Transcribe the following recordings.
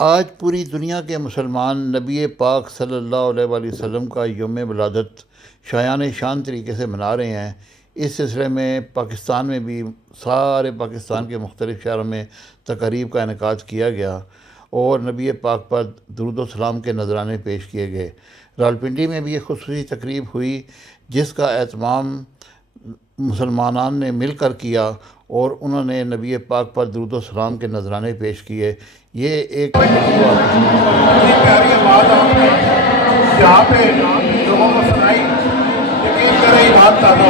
आज पूरी दुनिया के मुसलमान नबी पाक सल्लल्लाहु अलैहि वसल्लम का यौम विलादत शायान शान तरीके से मना रहे हैं। इस सिलसिले में पाकिस्तान में भी सारे पाकिस्तान के मुख्तलिफ़ शहरों में तकारीब का इनेकाद किया गया और नबी पाक पर दुरूद व सलाम के नजराने पेश किए गए। रावलपिंडी में भी एक खुसूसी तकरीब हुई जिसका एहतमाम मुसलमानान ने मिलकर किया और उन्होंने नबी पाक पर दुरूद व सलाम के नजराने पेश किए। ये एक प्यारी बात आपने यहाँ पे लोगों को सुनाई, यकीन करें बात ताज़ा हो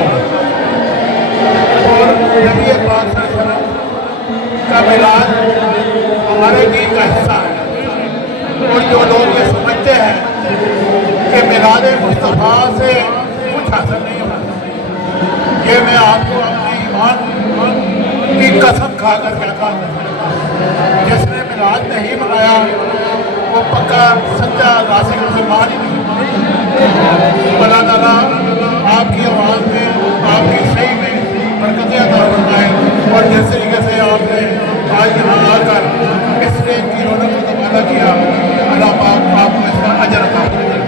और नबी पाक का मिलाद हमारे दीन का हिस्सा है। और जो लोग ये समझते हैं कि मिलाद मुस्तफ़ा से कुछ हासिल नहीं होता, ये मैं आपको अपने ईमान की कसम खाकर कहता हूँ, जिसने मिलाद नहीं मनाया वो पक्का सच्चा रासिक मुसलमान ही नहीं। अल्लाह ताला आपकी आवाज़ में, आपकी सही में बरकतें अता फरमाए और जिस तरीके से आपने आज यहाँ आकर इस स्टेज की रौनक को तबादला किया, अल्लाह पाक आपको इसका अजर अता फरमाए।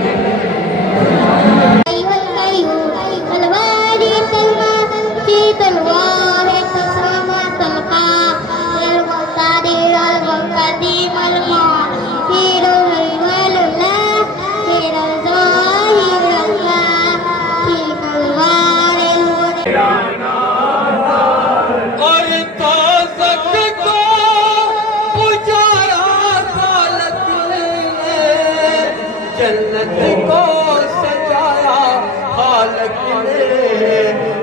जन्नत को सजाया खालक ने,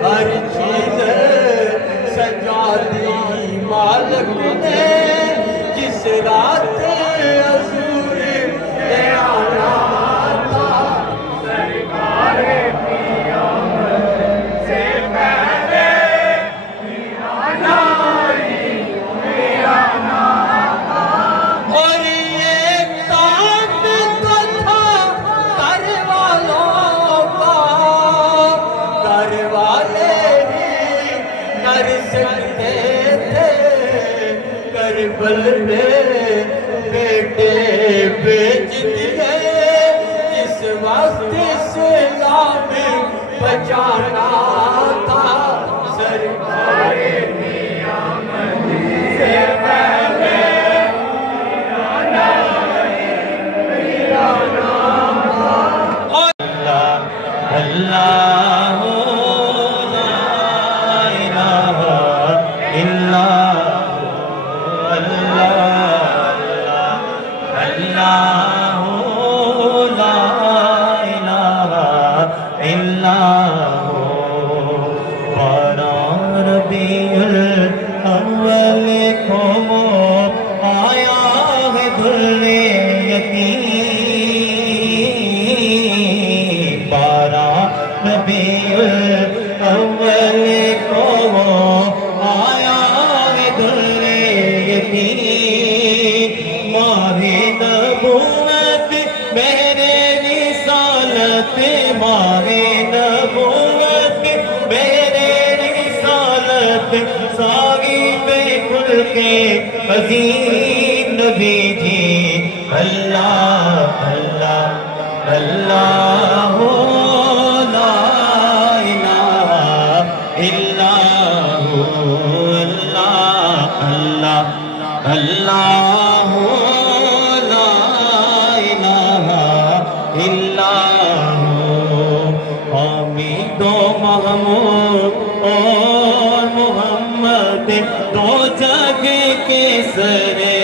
हर चीज सजा दी मालिक ने। जिस रात अज़ूर ने आना था सरकार से पहले आना ही आना था। और ये काम तो था घर वालों का, घर वाले ही कर सकते थे। करबल में बेटे बेच दिए, जिस वक्त इस्लाम बचाना था सरकार से पहले आना अल्लाह ला इलाहा इल्लल्लाह, अल्लाह ला इलाहा इल्लल्लाह। रबीउल अव्वल को आया है धुले यतीम, रबीउल अव्वल को आया है धुले यतीम। माहे नबूवत मेरे रिसालत, माहे नबूवत मेरे रिसालत, सागी पे खुल के अजीम नबी जी। अल्लाह अल्लाह अल्लाह ला इलाहा इल्लल्लाह, अल्लाह अल्लाह अल्लाह ला इलाहा इल्लल्लाह। हमीदो महमूद और मोहम्मद दो जग के सरदार,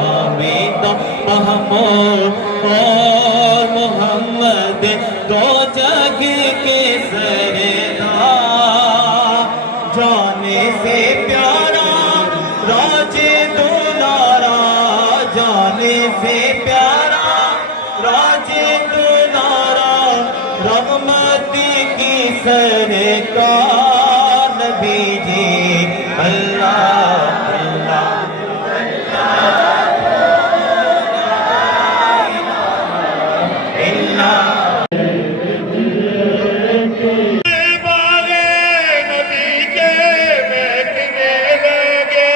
हमीदो महमूद और मोहम्मद दो जग के सरदार। जाने से प्यारा राजे दुलारा, जाने से प्यारा राजे दुलारा, रहमत की सरकार नबी जी। अल्लाह अल्लाह नबी के बैठने लगे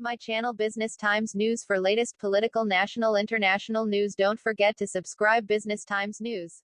my channel Business Times News for latest political, national, international news. Don't forget to subscribe Business Times News.